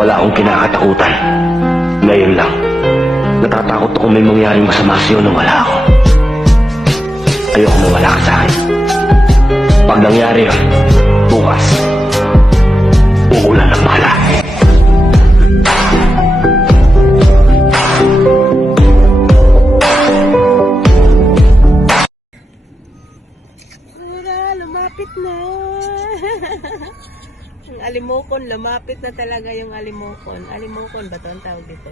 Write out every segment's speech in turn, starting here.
Wala akong kinakatakutan. Ngayon lang, natatakot ako may mangyaring masama sa'yo nang wala ako. Ayoko mawala ka sa akin. Pag nangyari yun, bukas, uulan ng bala. Lumapit na. Ang alimokon, lumapit na talaga yung alimokon. Alimokon ba ito ang tawag dito?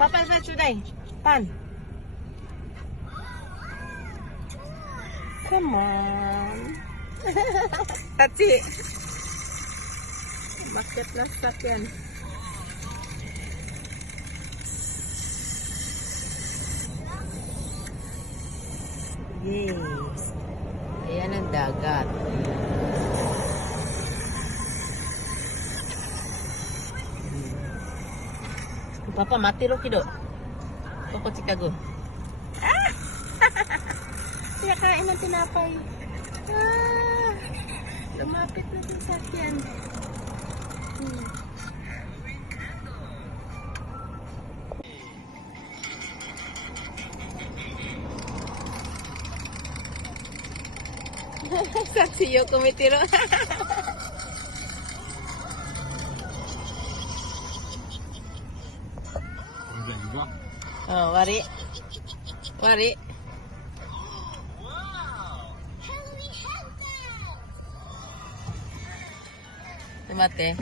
Papan sa today. Pan. Come on. Tati. Bakit lasak yan? Yes. Ayan ang dagat. Papa, matiro kido. Toko Chicago. Ah! Kaya kain ng tinapay. Ah! Lumapit na yung sakyan. Saksiyo kumitiro. Oh, wari. Wari. Mate.